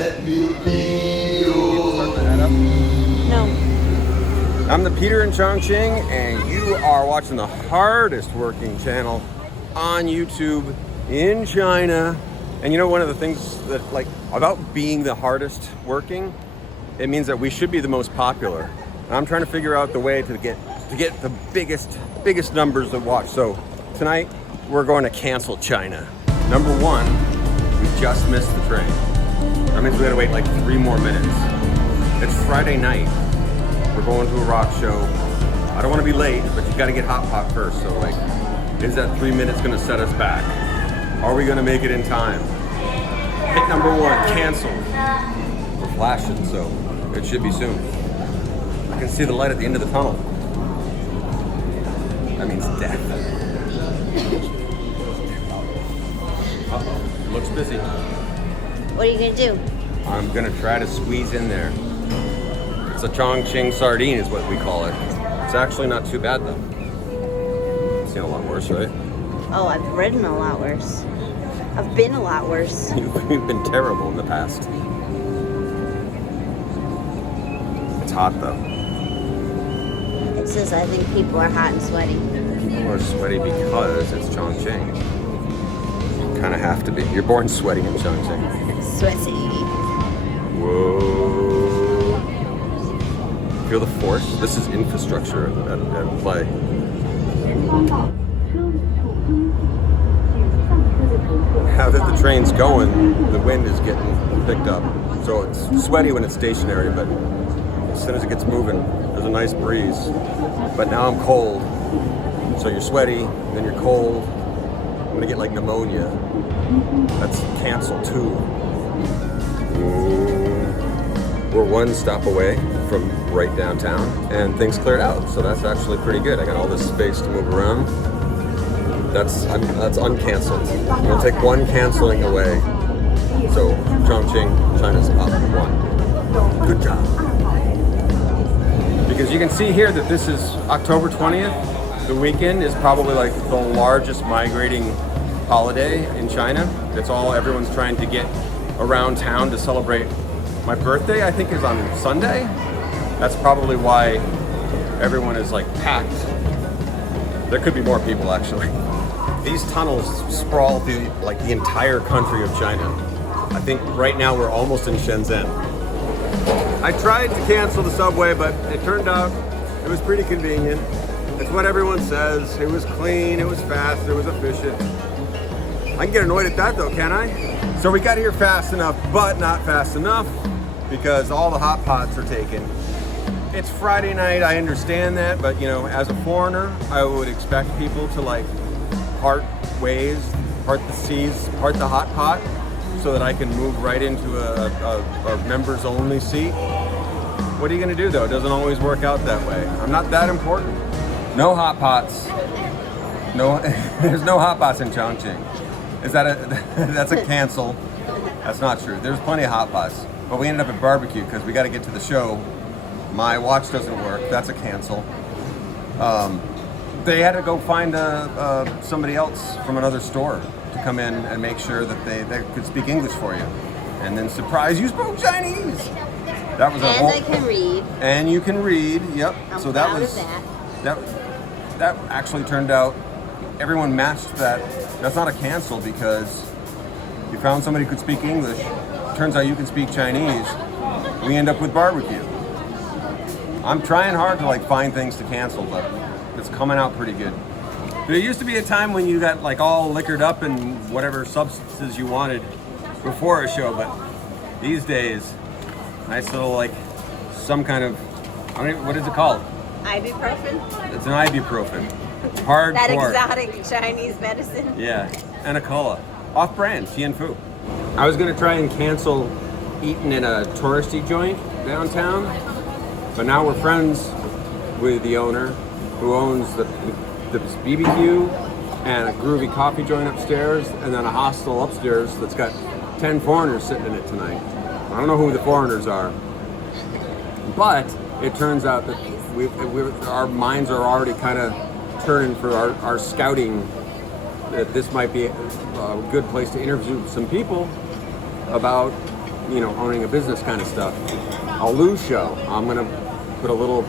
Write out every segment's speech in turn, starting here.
let me be yours. No. I'm the Peter in Chongqing, and you are watching the hardest working channel on YouTube in China. And you know, one of the things that about being the hardest working, it means that we should be the most popular. And I'm trying to figure out the way to get the biggest numbers of watch. So tonight we're going to cancel China. Number one, we just missed the train. That means we gotta wait like 3 more minutes. It's Friday night. We're going to a rock show. I don't want to be late, but you got to get hot pot first. So is that 3 minutes going to set us back? Are we going to make it in time? Hit number 1, canceled. We're flashing, so it should be soon. I can see the light at the end of the tunnel. That means death. Uh-oh, it looks busy. What are you going to do? I'm going to try to squeeze in there. It's a Chongqing sardine is what we call it. It's actually not too bad though. It's seen a lot worse, right? Oh, I've ridden a lot worse. I've been a lot worse. You've been terrible in the past. It's hot though. It says I think people are hot and sweaty. People are sweaty because it's Chongqing. You kind of have to be. You're born sweaty in Chongqing. Sweaty. Whoa. Feel the force? This is infrastructure at play. Now that the train's going, the wind is getting picked up. So it's sweaty when it's stationary, but as soon as it gets moving, there's a nice breeze. But now I'm cold. So you're sweaty, then you're cold. I'm gonna get like pneumonia. That's canceled too. We're 1 stop away from right downtown, and things cleared out, so that's actually pretty good. I got all this space to move around. That's uncanceled. We'll take 1 canceling away. So Chongqing, China's up 1. Good job. Because you can see here that this is October 20th. The weekend is probably like the largest migrating holiday in China. Everyone's trying to get around town to celebrate. My birthday, I think, is on Sunday. That's probably why everyone is like packed. There could be more people actually. These tunnels sprawl through like the entire country of China. I think right now we're almost in Shenzhen. I tried to cancel the subway, but it turned out it was pretty convenient. It's what everyone says. It was clean, it was fast, it was efficient. I can get annoyed at that though, can't I? So we got here fast enough, but not fast enough, because all the hot pots are taken. It's Friday night, I understand that, but you know, as a foreigner, I would expect people to like part ways, part the seas, part the hot pot, so that I can move right into a members only seat. What are you gonna do though? It doesn't always work out that way. I'm not that important. No hot pots. No, there's no hot pots in Chongqing. That's a cancel. That's not true. There's plenty of hot pots. But we ended up at barbecue because we got to get to the show. My watch doesn't work. That's a cancel. They had to go find somebody else from another store to come in and make sure that they could speak English for you. And then surprise, you spoke Chinese. That was I can read. And you can read. Yep. I'm so that proud was of that actually turned out everyone matched that. That's not a cancel because you found somebody who could speak English. Turns out you can speak Chinese. We end up with barbecue. I'm trying hard to like find things to cancel, but it's coming out pretty good. There used to be a time when you got like all liquored up and whatever substances you wanted before a show, but these days, nice little like some kind of, what is it called? Ibuprofen? It's an ibuprofen. Hardcore. That exotic Chinese medicine. Yeah, and a cola. Off-brand, Tianfu. I was gonna try and cancel eating in a touristy joint downtown, but now we're friends with the owner who owns the BBQ and a groovy coffee joint upstairs and then a hostel upstairs that's got 10 foreigners sitting in it tonight. I don't know who the foreigners are, but it turns out that our minds are already kind of turning for our scouting, that this might be a good place to interview some people about you know, owning a business kind of stuff. A Lou show. I'm gonna put a little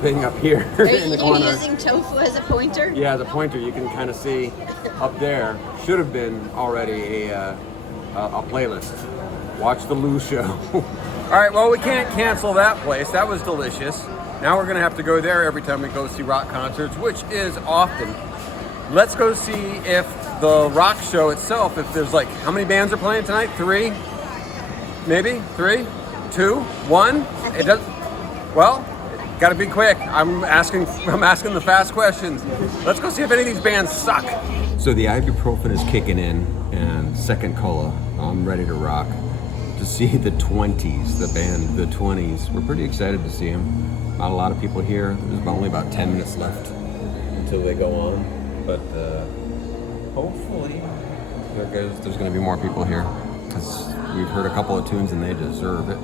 thing up here in the corner. Are you using tofu as a pointer? Yeah, as a pointer, you can kind of see up there. Should have been already a playlist. Watch the Lou show. All right, well, we can't cancel that place. That was delicious. Now we're gonna have to go there every time we go see rock concerts, which is often. Let's go see if the rock show itself, if there's like, how many bands are playing tonight? 3? Maybe? 3? 2? 1? It does. Well, gotta be quick. I'm asking the fast questions. Let's go see if any of these bands suck. So the ibuprofen is kicking in, and second cola. I'm ready to rock. To see the 20s, the band, the 20s. We're pretty excited to see them. Not a lot of people here. There's only about 10 minutes left until they go on. But hopefully there's going to be more people here, because we've heard a couple of tunes and they deserve it.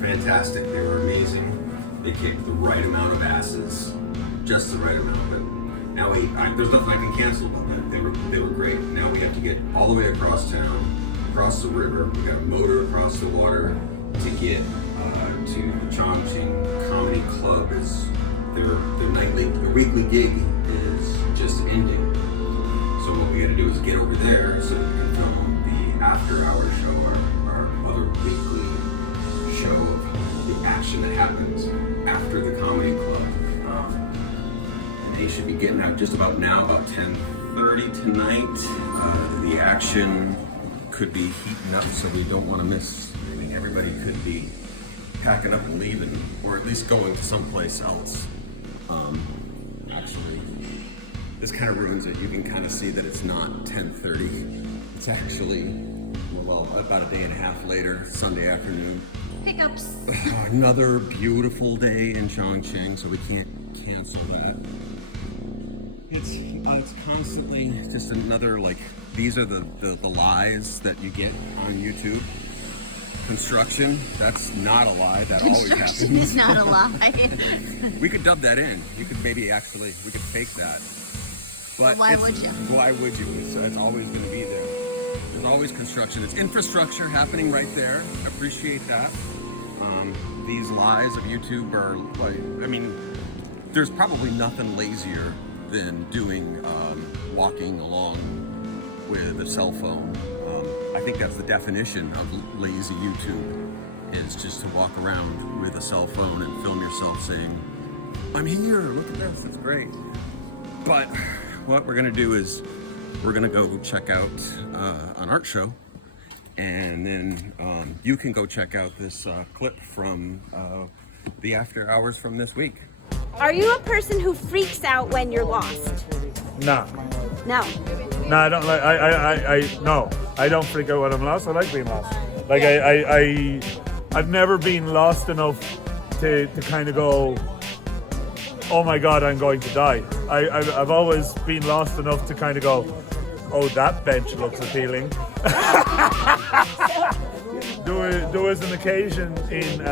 Fantastic. They were amazing. They kicked the right amount of asses, just the right amount. But now there's nothing I can cancel about that. They were great. Now we have to get all the way across town, across the river. We got a motor across the water to get to the Chongqing Comedy Club. Is their weekly gig is just ending. So what we got to do is get over there so we can film the after-hour show, our other weekly show of the action that happens after the comedy club. And they should be getting out just about now, about 10:30 tonight. The action could be heating up, so we don't want to miss anything. Everybody could be packing up and leaving, or at least going to someplace else. Actually, this kind of ruins it. You can kind of see that it's not 10:30. It's actually, well, about a day and a half later, Sunday afternoon. Hiccups. Another beautiful day in Chongqing, so we can't cancel that. It's constantly just another, like, these are the lies that you get on YouTube. Construction, that's not a lie, that always happens. Construction is not a lie. We could dub that in. We could fake that. But why would you? Why would you? It's always going to be there. There's always construction. It's infrastructure happening right there. Appreciate that. These lies of YouTube are like, I mean, there's probably nothing lazier than doing walking along with a cell phone. I think that's the definition of lazy YouTube, is just to walk around with a cell phone and film yourself saying, I'm here, look at this, it's great. But what we're gonna do is we're gonna go check out an art show, and then you can go check out this clip from the after hours from this week. Are you a person who freaks out when you're lost? No. No. No, I don't like. No, I don't freak out when I'm lost. I like being lost. Like I've never been lost enough to kind of go, oh my God, I'm going to die. I've always been lost enough to kind of go, oh, that bench looks appealing. There was an occasion in.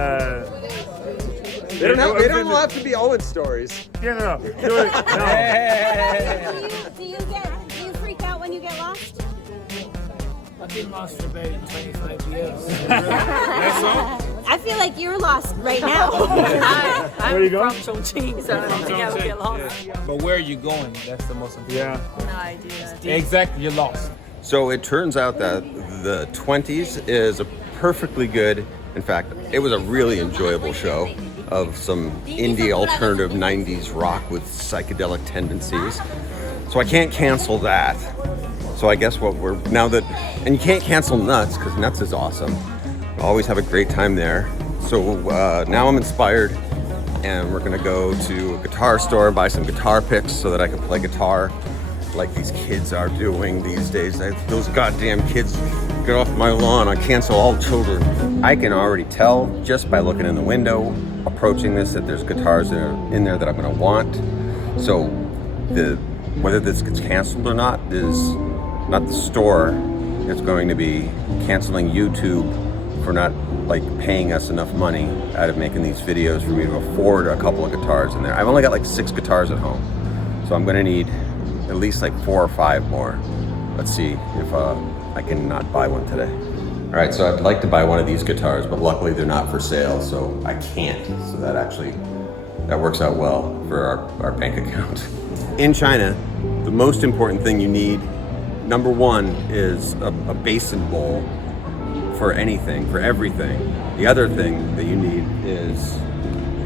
They don't all have to be Owen stories. Yeah, no. Do you freak out when you get lost? I've been lost for about 25 years. I feel like you're lost right now. Where are you going? From Chongqing, so I don't think I would get lost. But where are you going? That's the most important. Yeah. No idea. Exactly, you're lost. So it turns out that the 20s is a perfectly good, in fact, it was a really enjoyable show of some indie alternative 90s rock with psychedelic tendencies. So I can't cancel that. So I guess and you can't cancel Nuts, because Nuts is awesome. I always have a great time there. So now I'm inspired, and we're gonna go to a guitar store and buy some guitar picks so that I can play guitar like these kids are doing these days. Those goddamn kids, get off my lawn, I cancel all children. I can already tell just by looking in the window, approaching this, that there's guitars that are in there that I'm gonna want. So the whether this gets canceled or not is not the store. It's going to be canceling YouTube for not like paying us enough money out of making these videos for me to afford a couple of guitars in there. I've only got like 6 guitars at home, so I'm gonna need at least like 4 or 5 more. Let's see if I can not buy one today. All right, so I'd like to buy one of these guitars, but luckily they're not for sale, so I can't. So that works out well for our bank account. In China, the most important thing you need, number 1, is a basin bowl for anything, for everything. The other thing that you need is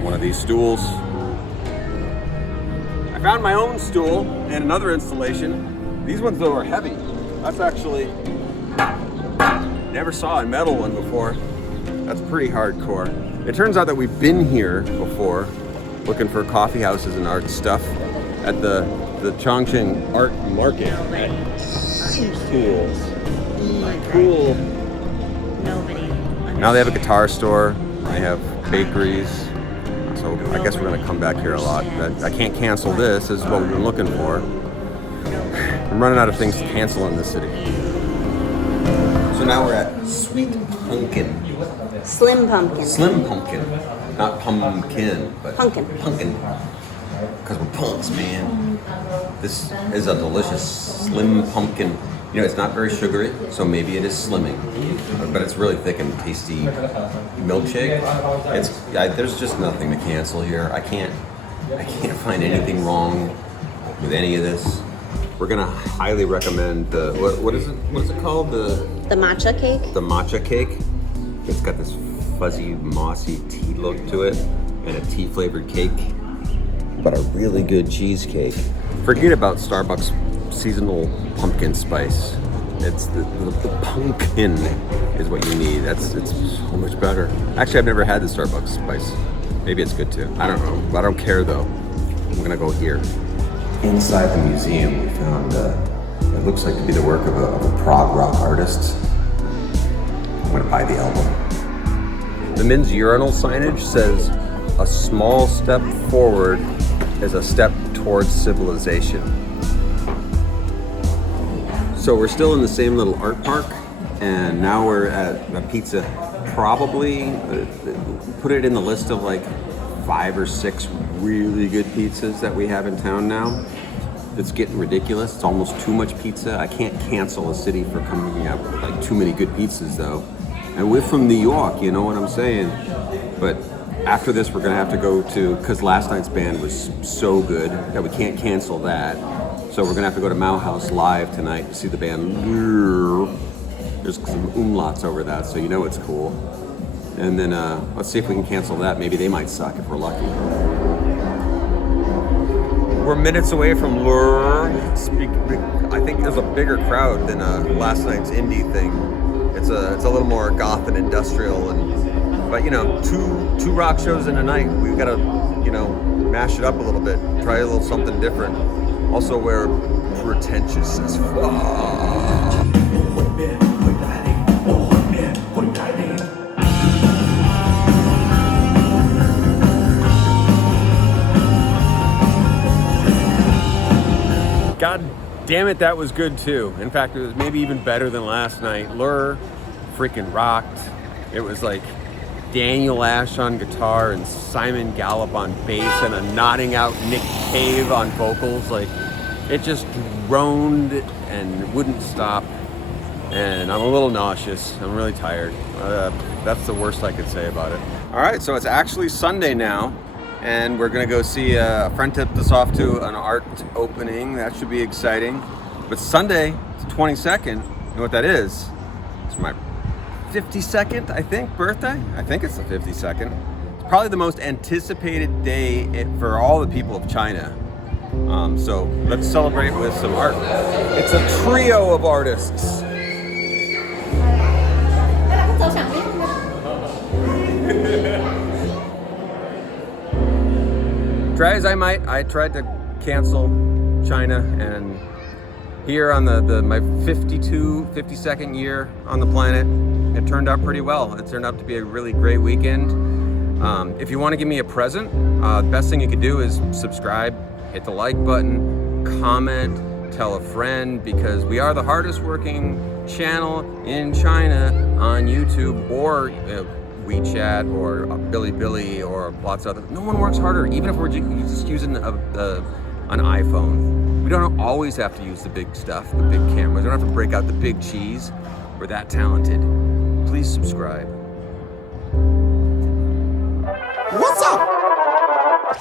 one of these stools. I found my own stool and another installation. These ones though are heavy. That's actually, never saw a metal one before. That's pretty hardcore. It turns out that we've been here before looking for coffee houses and art stuff at the Chongqing art market. Tools. Cool. Nobody. Now they have a guitar store, they have bakeries, so I guess we're gonna come back here a lot. I can't cancel this is what we've been looking for. I'm running out of things to cancel in this city. So now we're at Sweet Pumpkin. Slim pumpkin. Slim Pumpkin. Not pumpkin, but Pumpkin. Pumpkin. Because we're punks, man. This is a delicious Slim Pumpkin. You know, it's not very sugary, so maybe it is slimming, but it's really thick and tasty milkshake. There's just nothing to cancel here. I can't find anything wrong with any of this. We're gonna highly recommend the what is it called? The matcha cake. The matcha cake. It's got this fuzzy, mossy tea look to it, and a tea flavored cake, but a really good cheesecake. Forget about Starbucks seasonal pumpkin spice. It's the pumpkin is what you need. It's so much better. Actually, I've never had the Starbucks spice. Maybe it's good too. I don't know. I don't care though. I'm gonna go here. Inside the museum, we found it looks like to be the work of a prog rock artist. I'm gonna buy the album. The men's urinal signage says, "A small step forward is a step towards civilization." So we're still in the same little art park, and now we're at a pizza. Probably put it in the list of like 5 or 6 really good pizzas that we have in town now. It's getting ridiculous. It's almost too much pizza. I can't cancel a city for coming out with like too many good pizzas though. And we're from New York, you know what I'm saying? But after this, we're gonna have to go to, because last night's band was so good that we can't cancel that. So we're gonna have to go to Mau House Live tonight to see the band. There's some umlauts over that, so you know it's cool. And then let's see if we can cancel that. Maybe they might suck if we're lucky. We're minutes away from Lure. I think there's a bigger crowd than last night's indie thing. It's a little more goth and industrial, but you know, two rock shows in a night. We've got to, you know, mash it up a little bit, try a little something different. Also, we're pretentious as fuck. God damn it, that was good too. In fact, it was maybe even better than last night. Lure freaking rocked. It was like Daniel Ash on guitar and Simon Gallup on bass and a nodding out Nick Cave on vocals. Like, it just droned and wouldn't stop. And I'm a little nauseous. I'm really tired. That's the worst I could say about it. All right, so it's actually Sunday now. And we're gonna go see a friend tipped us off to an art opening. That should be exciting. But Sunday, the 22nd, you know what that is? It's my 52nd, I think, birthday. I think it's the 52nd. It's probably the most anticipated day for all the people of China. So let's celebrate with some art. It's a trio of artists. Try as I might, I tried to cancel China, and here on my 52nd year on the planet, it turned out pretty well. It turned out to be a really great weekend. If you want to give me a present, the best thing you could do is subscribe, hit the like button, comment, tell a friend, because we are the hardest working channel in China on YouTube or WeChat or Bilibili or lots of other. No one works harder, even if we're just using an iPhone. We don't always have to use the big stuff, the big cameras. We don't have to break out the big cheese. We're that talented. Please subscribe.